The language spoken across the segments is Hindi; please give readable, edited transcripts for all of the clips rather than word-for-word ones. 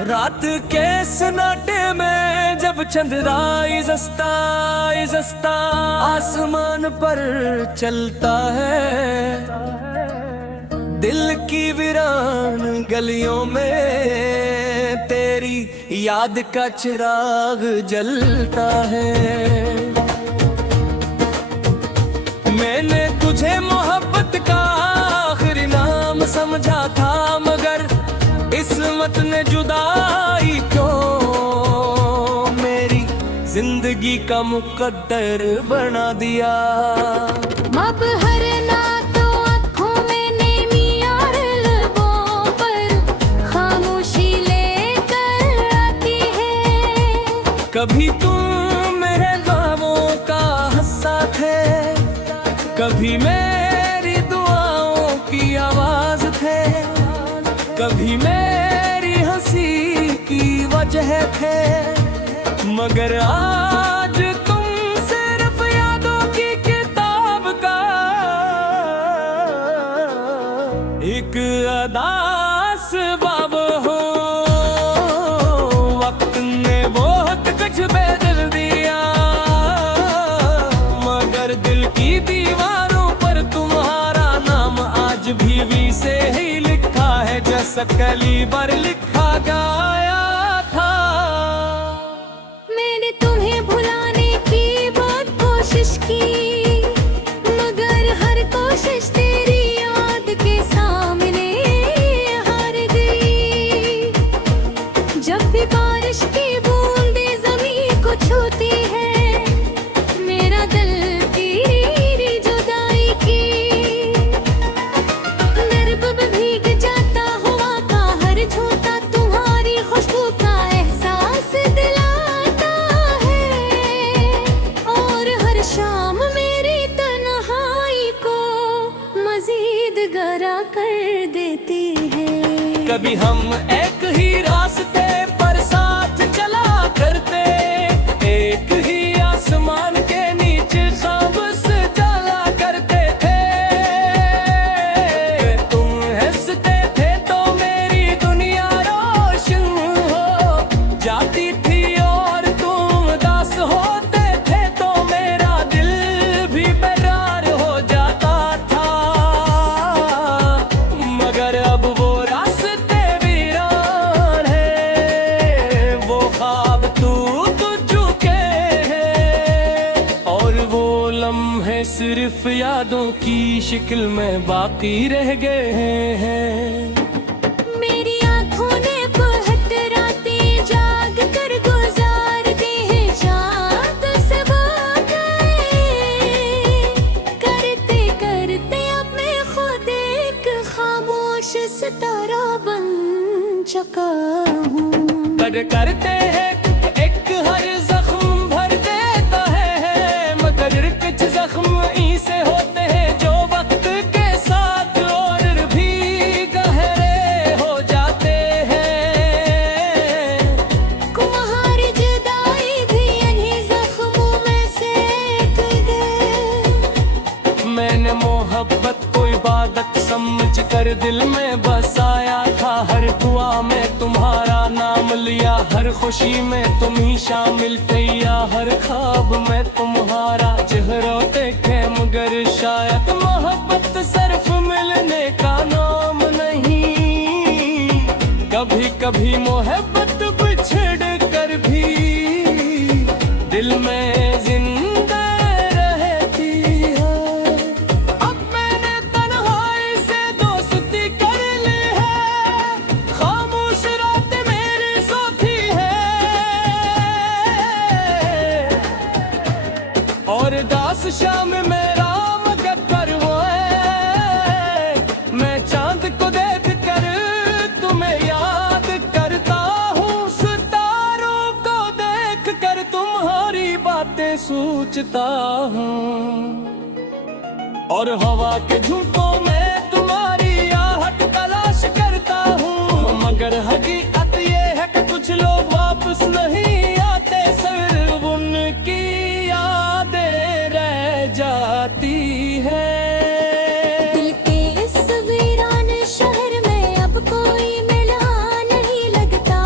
रात के सन्नाटे में जब चंद्रा इज़स्ता आसमान पर चलता है, दिल की वीरान गलियों में तेरी याद का चिराग जलता है। मैंने तुझे मोहब्बत का आखिरी नाम समझा था, मगर किस्मत ने जुदाई क्यों मेरी जिंदगी का मुकद्दर बना दिया। अब हर ना तो आँखों में नेमी और लबों पर खामोशी लेकर आती है। कभी तुम मेरे ख्वाबों का हिस्सा थे, कभी मेरी दुआओं की आवाज थे, कभी मेरी हंसी की वजह थे, मगर आज तुम सिर्फ यादों की किताब का एक अदास बाब हो। वक्त ने बहुत कुछ बदल दिया, मगर दिल की दीवारों पर तुम्हारा नाम आज भी से ही लिखा है, जैसा कली पर लिखा गया था। मैंने तुम्हें भुलाने की बहुत कोशिश की, मगर हर कोशिश तेरी याद के सामने हार गई। जब भी बारिश की बूंदें ज़मीन को छूती है, मेरा दिल तेरी जुदाई की नर्ब भीग जाता हुआ का हर झोंका तुम्हारी खुशबू का एहसास दिलाता है, और हर शाम मेरी तन्हाई को मजीद गहरा कर देती है। कभी हम एक ही रास्ते पर साथ चला करते, एक ही आसमान के नीचे ख्वाब सजा करते थे। तुम हंसते थे तो मेरी दुनिया रोशन हो जाती थी, और तुम उदास होते थे तो मेरा दिल भी बेरार हो जाता था। मगर अब वो रास्ते वीरान है, वो ख्वाब टूट चुके हैं, और वो लम्हे सिर्फ यादों की शक्ल में बाकी रह गए हैं। मेरी आँखों ने बहुत रातें जाग कर गुजार दी हैं, चाँद से करते करते अब मैं खुद एक खामोश सितारा बन चुका हूँ। करते हैं एक हर जख्म भर देता है, मगर कुछ जख्म ऐसे होते हैं जो वक्त के साथ और भी गहरे हो जाते हैं। तुम्हारी जुदाई भी इन्हीं जख्मों में से एक है। मैंने मोहब्बत को इबादत समझ कर दिल में बसाया था, हर दुआ में तुम्हारा नाम लिया, हर खुशी में तुम ही शामिल थे, या हर ख्वाब में तुम्हारा चेहरा देखे, मगर शायद मोहब्बत सिर्फ मिलने का नाम नहीं। कभी कभी मोहब्बत बिछड़ कर भी दिल में जिंदा रहती है। अब मैंने तन्हाई से दोस्ती कर ली है, खामोश रात मेरी साथी है, और दास शाम मेरा मगर वो है। मैं चांद को देख कर तुम्हें याद करता हूँ, सितारों को देख कर तुम्हारी बातें सोचता हूँ, और हवा के झूठों में तुम्हारी आहट तलाश करता हूँ, मगर हकीकत ये है कि कुछ लोग वापस नहीं आते, सिर्फ उनकी यादें रह जाती है। दिल के इस वीरान शहर में अब कोई मिला नहीं लगता,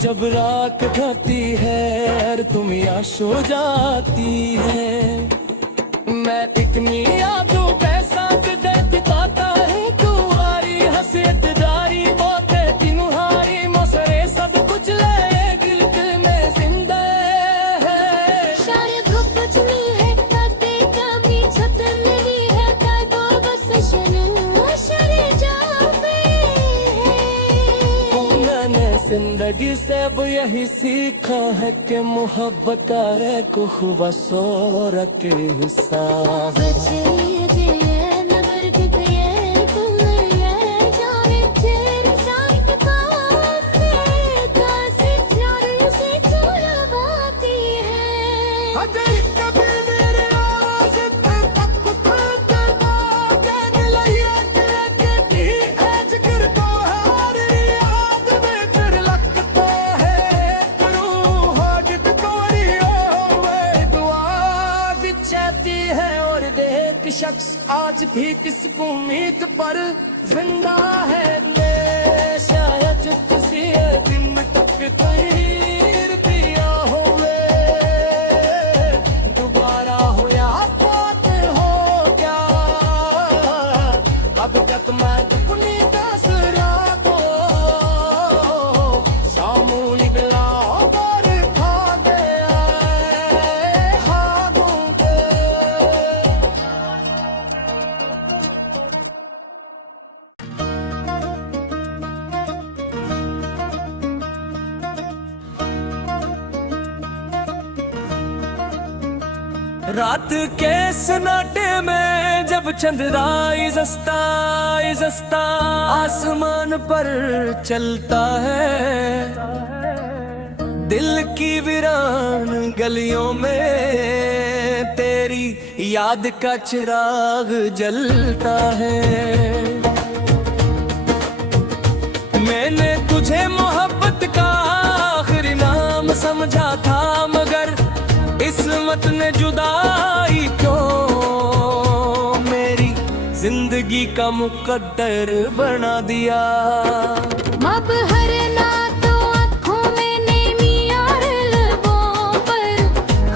जब राख ढलती है और तुम या सो जाती है, मैं इतनी यादों पैसा दिखाता है कुआरी हसीयत जारी बोते तिनुहारी मोसरे सब कुछ ले दिल दिल में जिंदा है। शायद वो कुछ नहीं है करते कभी छत नहीं है कर दो बस शर्म शरे जावे है। मैंने जिंदगी से अब यही सीखा है कि मोहब्बत करे को हुआ सोर के हिस्सा। शख्स आज भी किसको उम्मीद पर जिंदा है, मैं शायद किसी दिन तक तैर दिया होवे दोबारा हो या बात हो क्या। अब तक मैं अपनी दस रातों सामूली बिला पर खा गया हाथों पे। रात के सन्नाटे में जब चंद्रा इज़स्ता आसमान पर चलता है, दिल की वीरान गलियों में तेरी याद का चिराग जलता है। मैंने तुझे मोहब्बत का आखिरी नाम समझा था, मगर किस्मत ने जुदाई क्यों मेरी जिंदगी का मुकद्दर बना दिया। अब हर ना तो आँखों में नेमी और लबों पर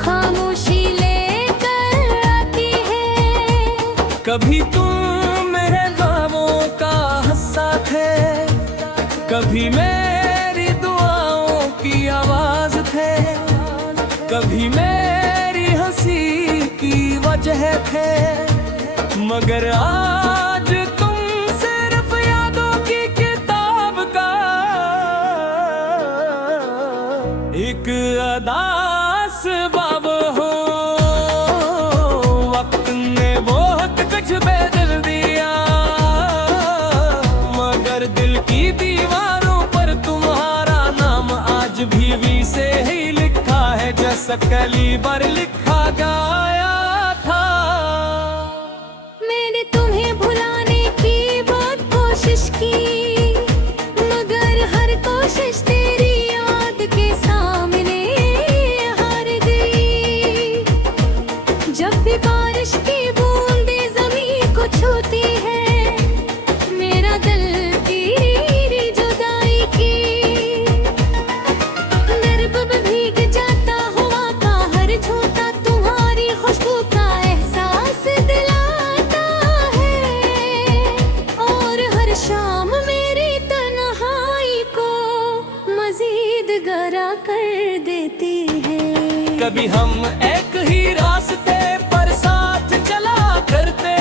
खामोशी लेकर आती है। कभी तुम मेरे ख्वाबों का हिस्सा थे, कभी मेरी दुआओं की आवाज थे, कभी मेरी हंसी की वजह थे, मगर आज तुम सिर्फ यादों की किताब का एक अदास बाब हो। वक्त ने बहुत कुछ बदल दिया, मगर दिल की दीवारों पर तुम्हारा नाम आज भी से ही लिखा है, जैसा कली पर लिखा गया था। मैंने तुम्हें भुलाने की बहुत कोशिश की, मगर हर कोशिश तेरी याद के सामने हार गई। जब भी बारिश की बूंदें ज़मीन को छूती है, मेरा दिल तेरी जुदाई की निर्भव भीग जाता हुआ का हर झोंका तुम्हारी खुशबू का एहसास दिलाता है, और हर शाम मेरी तन्हाई को मजीद गहरा कर देती है। कभी हम एक ही रास्ते पर साथ चला करते,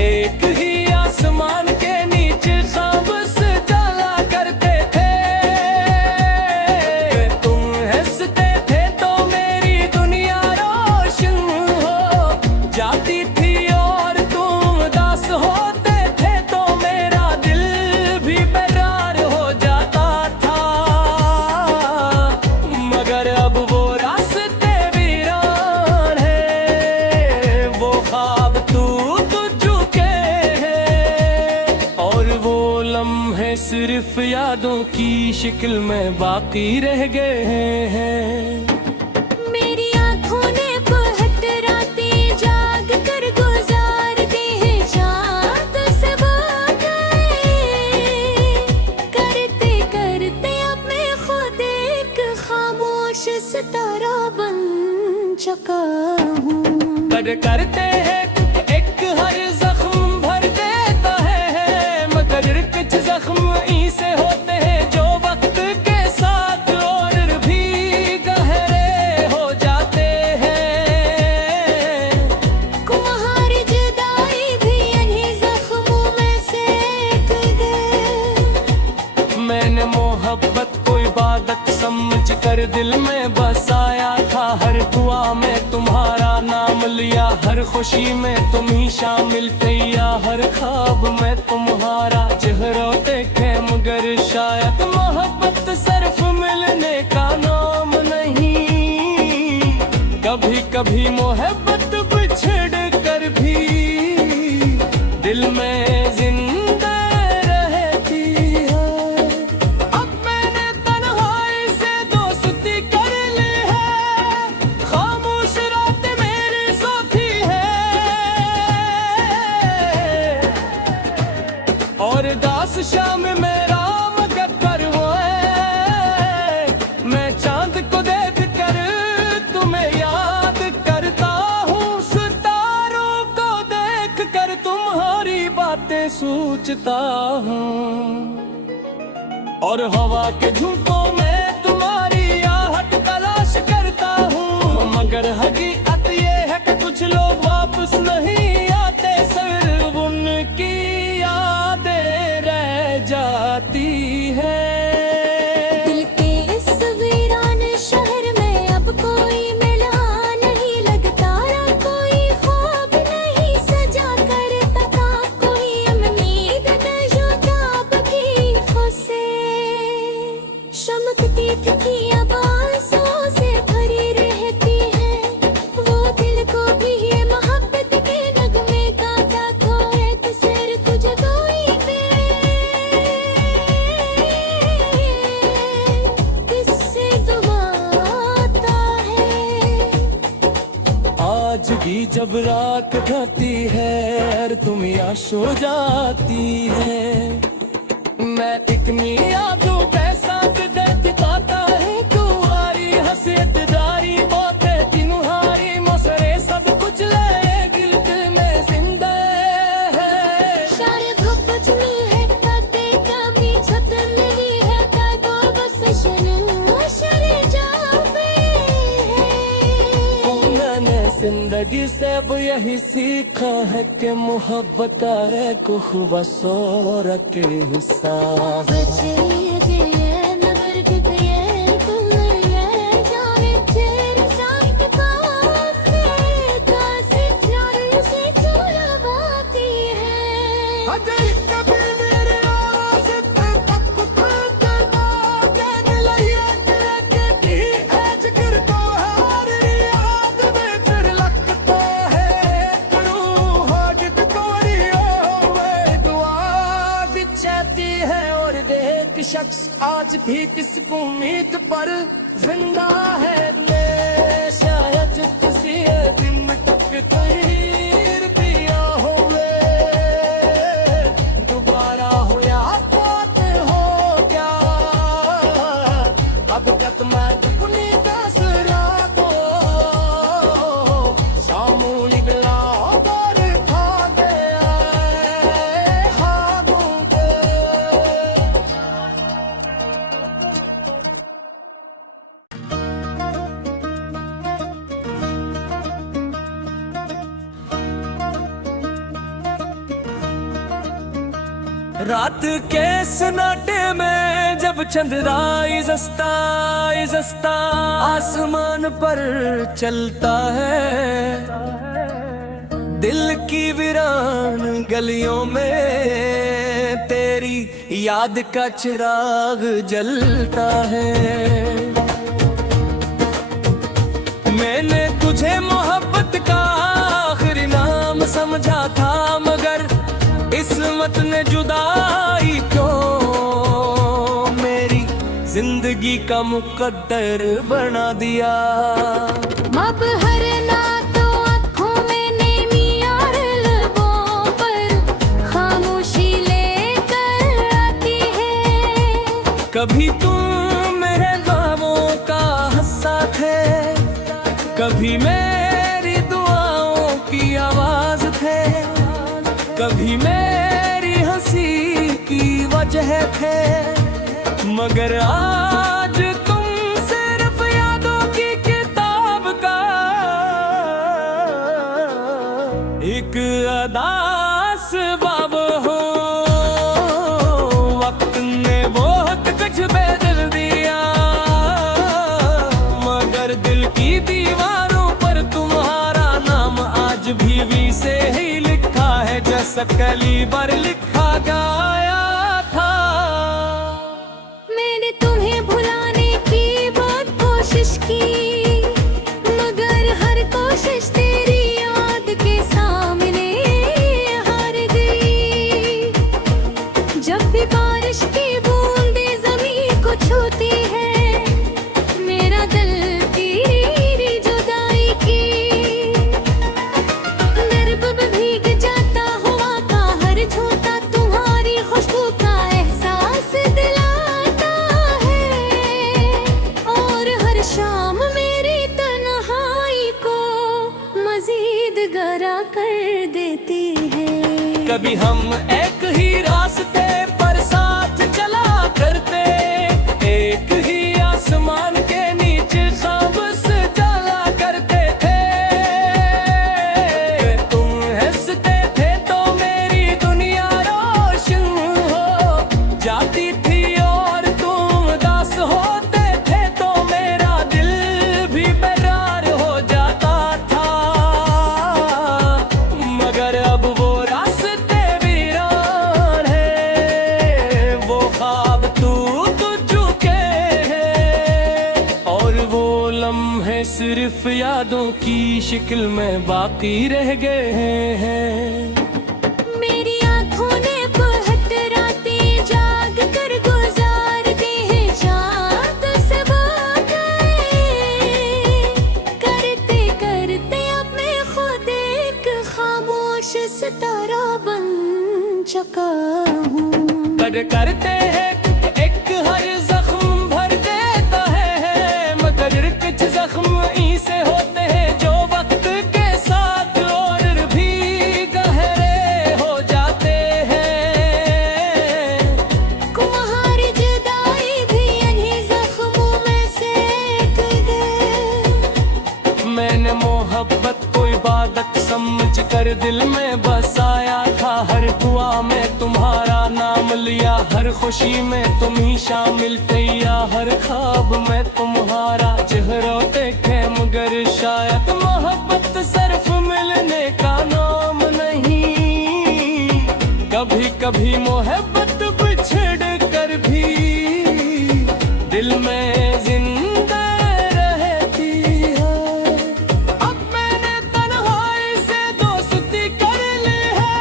एक ही आसमान के नीचे ख्वाब सजाया करते थे। तुम हंसते थे तो मेरी दुनिया रोशन हो जाती थी, और तुम उदास होते थे तो मेरा दिल भी बेरार हो जाता था। मगर अब वो रास्ते वीरान है, वो ख्वाब टूट चुके हैं, और वो लम्हे सिर्फ यादों की शक्ल में बाकी रह गए हैं। मेरी आँखों ने बहुत रातें जाग कर गुजार दी हैं, चाँद से करते करते अब मैं खुद सब्र करते हैं एक हर जख्म भर देता है, मगर कुछ जख्म ऐसे होते हैं जो वक्त के साथ और भी गहरे हो जाते हैं। तुम्हारी जुदाई भी इन्हीं जख्मों में से एक दे। मैंने मोहब्बत को इबादत समझ कर दिल में बसाया था, हर दुआ में तुम्हारा नाम लिया, हर खुशी में तुम ही शामिल किया, हर ख्वाब में तुम्हारा चेहरा देखे, मगर शायद मोहब्बत सिर्फ मिलने का नाम नहीं। कभी कभी मोहब्बत बिछड़ कर भी दिल में जिंदा रहती है। अब मैंने तन्हाई से दोस्ती कर ली है, खामोश रात मेरी साथी है, और दास शाम मेरा मगर वो है। मैं चांद को देख कर तुम्हें याद करता हूँ, सितारों को देख कर तुम्हारी बातें सोचता हूँ, और हवा के झोंकों में तुम्हारी आहट तलाश करता हूँ। मगर हकीकत ये है कि कुछ लोग वापस नहीं आते, सिर्फ उनकी यादें रह जाती है। दिल के इस वीरान शहर में अब कोई मिला नहीं, लगता ना कोई ख्वाब नहीं सजा करता था, कोई उम्मीद न जो ताब की फंसे। चमकती थी अब आंसुओं से भरी रहती है, वो दिल को भी ये मोहब्बत के नगमे गाता खोए तो सिर्फ जगोई पे किससे दुआता है। आज भी जब रात ढलती है और तुम यहाँ सो जाती है, मैं इतनी यादों के साथ देखता है तुम्हारी हंसियत दारी बातें तुम्हारी मसरे सब कुछ ले दिल में जिंदा है। शायद वो कुछ नहीं है करते कभी छत नहीं है कर दो बस शरे जावे है। मैंने जिंदगी से अब यही सीखा है कि मोहब्बत है को खूबसूरत के हिस्सा। बचे गए मगर टिक ये तुम ये जाने तेरे साथ काफी कासे प्यार से चुराती है। अजय कभी मेरे आवाज़ तक खुद ना कहने लगे कि आज कर तो हर याद में फिर लगता है करूँ हाजत कोरी होवे दुआ बिछाती है, और देख शख्स आज भी किस उम्मीद पर जिंदा है। मैं शायद किसी दिन तक कहीं दिया होवे दोबारा हो या बात हो क्या, अब तक मैं अपनी दसरा को सामूहिक लाकर खा गया खाबों के। रात के सन्नाटे में जब चंद्रा इजस्ता आसमान पर चलता है, दिल की वीरान गलियों में तेरी याद का चिराग जलता है। मैंने तुझे मोहब्बत का आखिरी नाम समझा था, मगर किस्मत ने जुदाई क्यों मेरी जिंदगी का मुकद्दर बना दिया। अब हर रात आँखों में नेमी और लबों पर खामोशी लेकर आती है। कभी तुम मेरे ख्वाबों का हिस्सा थे, कभी मेरी दुआओं कभी मेरी हंसी की वजह थे, मगर आज तुम सिर्फ यादों की किताब का एक अदास बाब हो। वक्त ने बहुत कुछ बदल दिया, मगर दिल की दीवारों पर तुम्हारा नाम आज भी वी से ही लिखा है, जैसा कली बार लिखा गया था। मैंने तुम्हें भुलाने की बहुत कोशिश की, मगर हर कोशिश तेरी याद के सामने हार गई। जब भी बारिश की बूंदें ज़मीन को छूती है, मेरा दिल तेरी जुदाई की दर्द में भीग जाता हुआ का हर झोंका तुम्हारी खुशबू का एहसास दिलाता है, और हर शाम मेरी तन्हाई को मजीद गहरा कर देती है। कभी हम एक ही रास्ते पर साथ चला करते, एक ही आसमान के नीचे ख्वाब सजाया करते थे। तुम हंसते थे तो मेरी दुनिया रोशन हो जाती थी, और तुम उदास होते थे तो मेरा दिल भी बेरार हो जाता था। मगर अब वो रास्ते वीरान हैं, वो ख्वाब टूट चुके हैं, और वो लम्हे सिर्फ यादों की शक्ल में बाकी रह गए हैं। मेरी आँखों ने बहुत रातें जाग कर गुजार दी हैं, चाँद से करते करते अब मैं खुद एक खामोश सितारा बन चुका हूँ। करते हैं एक हर जख्म भर देता है, मगर कुछ जख्म ऐसे होते हैं जो वक्त के साथ और भी गहरे हो जाते हैं। तुम्हारी जुदाई भी इन्हीं जख्मों में से एक है। मैंने मोहब्बत को इबादत समझ कर दिल में बसाया था, हर दुआ में तुम्हारा नाम लिया, हर खुशी में तुम ही शामिल थे, या हर ख्वाब में तुम्हारा चेहरा देखे, मगर शायद मोहब्बत सिर्फ मिलने का नाम नहीं। कभी कभी मोहब्बत बिछड़ कर भी दिल में जिंदा रहती है। अब मैंने तन्हाई से दोस्ती कर ली है,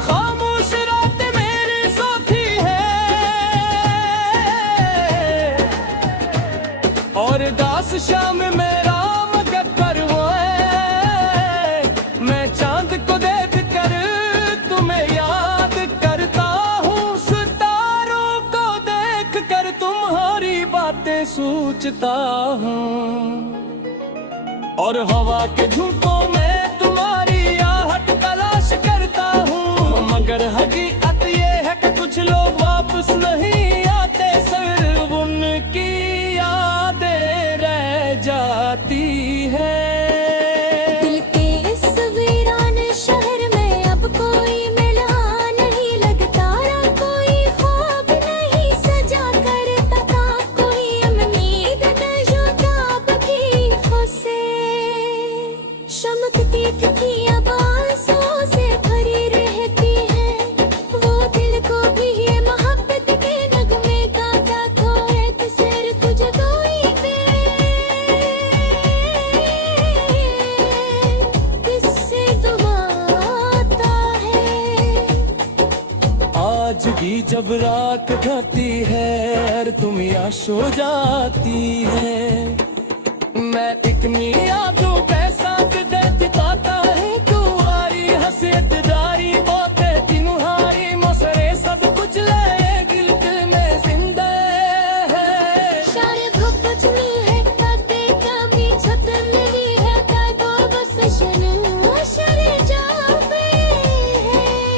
खामोश रात मेरी सोती है, और दास शाम मेरा मगर वो है। मैं चांद को देख कर तुम्हें याद करता हूँ, सितारों को देख कर तुम्हारी बातें सोचता हूँ, और हवा के झूठों में तुम्हारी आहट तलाश करता हूँ। मगर हकीकत ये है कि कुछ लोग वापस नहीं आते, सिर्फ उनकी यादें रह जाती है। दिल के इस वीरान शहर में अब कोई मिला नहीं, लगता रहा कोई ख्वाब नहीं सजा करता था, कोई उम्मीद न जुदा की खुसे चमकती थी अब आंसुओं से भरी रहती है। वो दिल को भी ये मोहब्बत के नगमे गाता खोए तो सिर्फ जुदाई पे किससे दुआता है। आज भी जब रात ढलती है और तुम यहाँ सो जाती है, मैं एक यादों पैसा दिखाता है, तुम्हारी हंसियत दारी बातें तुम्हारी मसरे सब कुछ ले दिल में जिंदा है। शारे भुपच में है ताते कमी छतन नहीं है, काय तो बस शनु शरे जावे है।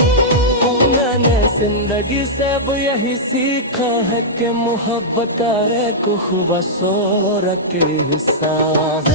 जिंदगी से अब यही सीखा है कि मोहब्बत है को हुआ सौर के हिसाब।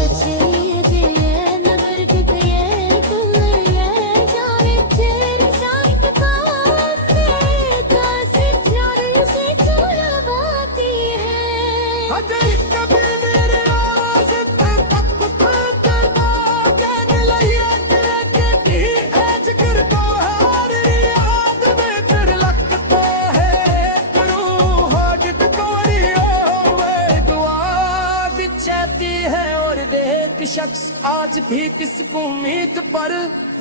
शख्स आज भी किसको उम्मीद पर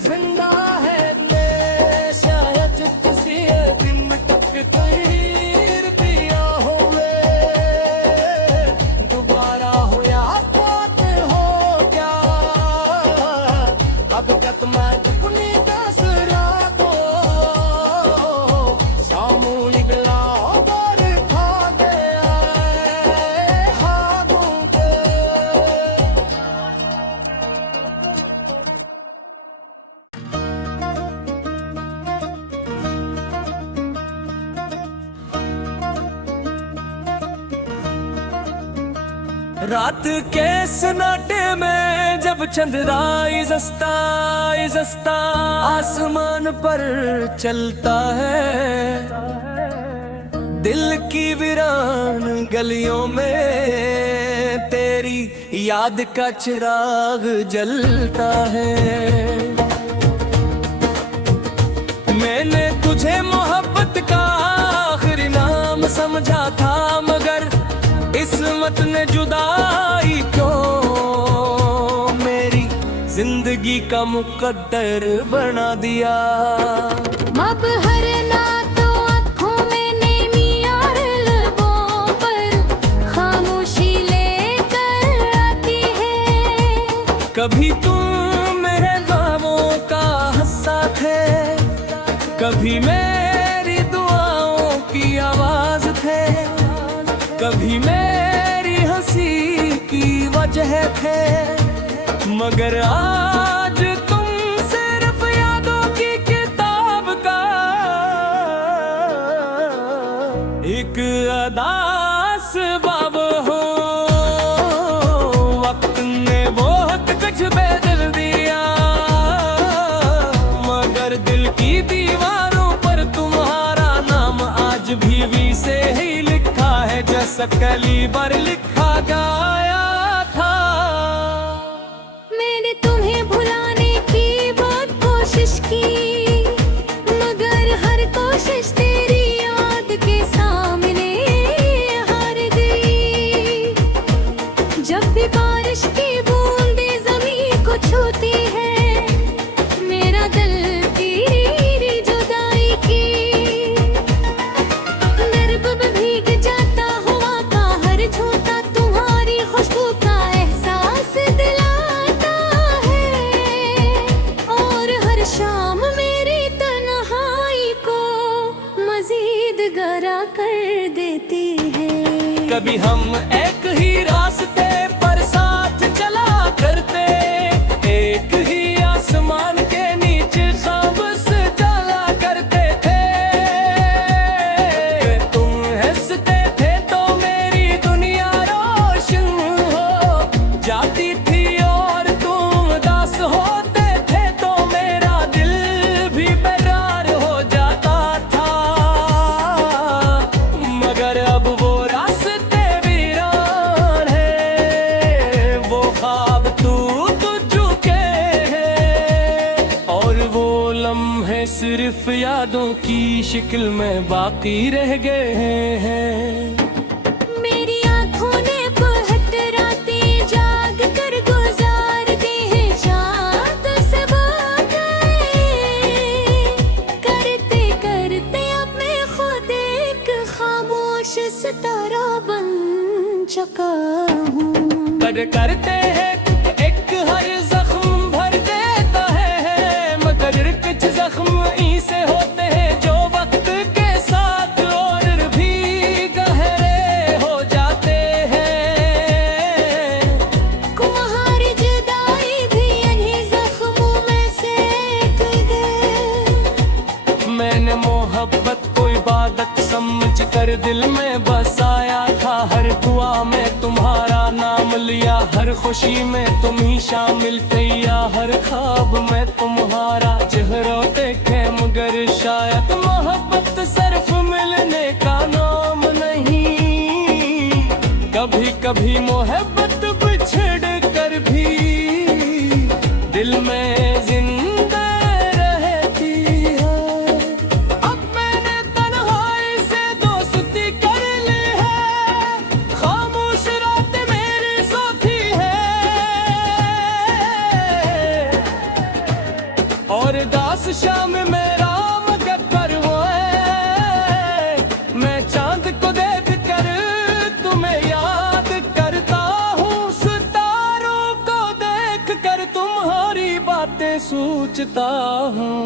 जिंदा है ने शायद किसी दिन तक कहीं पिया होवे दोबारा हो या बात हो क्या अब तक मैं अपनी दस रातों शामू निकला और खा गया खाबों के। रात के सन्नाटे में जब चंद्रा इज़स्ता आसमान पर चलता है, दिल की वीरान गलियों में तेरी याद का चिराग जलता है। मैंने तुझे मोहब्बत का आखिरी नाम समझा था, मगर किस्मत ने जुदाई क्यों मेरी जिंदगी का मुकद्दर बना दिया। अब हर ना तो आँखों में नेमी और लबों पर खामोशी लेकर आती है। कभी तुम मेरे ख्वाबों का हिस्सा थे, कभी मेरी दुआओं की आवाज थे, कभी मेरी हंसी की वजह थे, मगर आज तुम सिर्फ यादों की किताब का एक अदास बाब हो। वक्त ने बहुत कुछ बदल दिया, मगर दिल की दीवारों पर तुम्हारा नाम आज भी से ही लिखा है, जैसा कली पर लिखा गया था। मैंने तुम्हें भुलाने की बहुत कोशिश की, मगर हर कोशिश तेरी याद के सामने हार गई। जब भी बारिश की बूंदें ज़मीन को छूती है, मेरा दिल तेरी जुदाई की दर्द में भीग जाता हुआ का हर झोंका तुम्हारी खुशबू का एहसास दिलाता है, और हर शाम मेरी तन्हाई को मजीद गहरा कर देती है। कभी हम एक ही रास्ते पर साथ चला करते, एक ही आसमान के नीचे सबस जला करते थे। तुम हंसते थे तो मेरी दुनिया रोशन हो जाती थी, और तुम उदास होते थे तो मेरा दिल भी बेरार हो जाता था। मगर अब वो रास्ते वीरान है, वो ख्वाब टूट चुके हैं, और वो लम्हे सिर्फ यादों की शक्ल में बाकी रह गए हैं। मेरी आँखों ने बहुत रातें जाग कर गुजार दी हैं, चाँद से करते करते अब मैं खुद एक खामोश सितारा बन चुका हूँ। करते हैं एक हर जख्म भर देता है, मगर कुछ जख्म ऐसे होते हैं जो वक्त के साथ और भी गहरे हो जाते हैं। तुम्हारी जुदाई भी इन्हीं जख्मों में से एक है। मैंने मोहब्बत समझ कर दिल में बसाया था, हर दुआ में तुम्हारा नाम लिया, हर खुशी में तुम ही शामिल किया, हर ख्वाब में तुम्हारा चेहरा देखे मगर शायद मोहब्बत सिर्फ मिलने का नाम नहीं, कभी कभी मोहब्बत बिछड़ कर भी दिल में जिंदा रहती है। अब मैंने तन्हाई से दोस्ती कर ली है, खामोश रात मेरी साथी है, और दास शाम मेरा मगर वो है, मैं चांद को देख कर तुम्हें याद करता हूँ, सितारों को देख कर तुम्हारी बातें सोचता हूँ,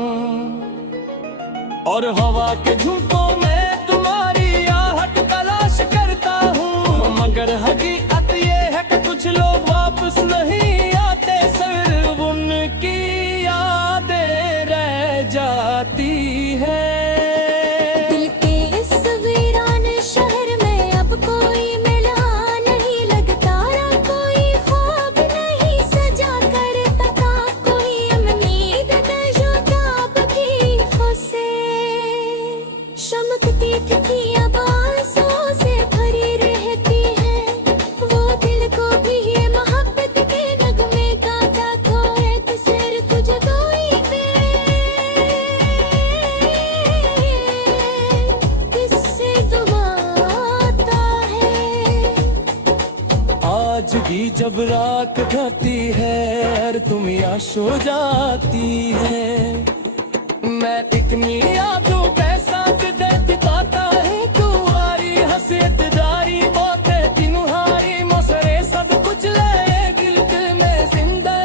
और हवा के झोंकों में तुम्हारी आहट तलाश करता हूँ, मगर हकीकत ये है कि कुछ लोग वापस नहीं आते, सिर्फ उनकी यादें रह जाती है। दिल के इस वीरान शहर में अब कोई मिला नहीं, लगता रहा कोई ख्वाब नहीं सजा करता था, कोई उम्मीद न जो ताब की खुसे चमकती थी अब आंसुओं से भरी रहती है, वो दिल को भी ये मोहब्बत के नगमे गाता खोए तो सिर्फ जुदाई पे किससे दुआता है। आज भी जब रात ढलती है और तुम या सो जाती है, मैं एक यादों के साथ देती पाता है, तुम्हारी हंसियत जारी बातें तुम्हारी मसरे सब कुछ ले दिल में जिंदा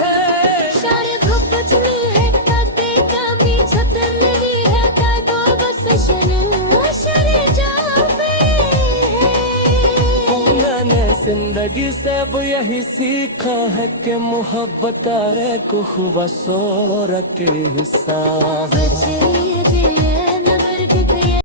है। शारे भुपचनी है ताते कमी छतन नहीं है का दो बस शनु शरे जावे है। मैंने जिंदगी से अब यही सीखा है कि मोहब्बत है को हुआ सो रखे हिसाब। बचनी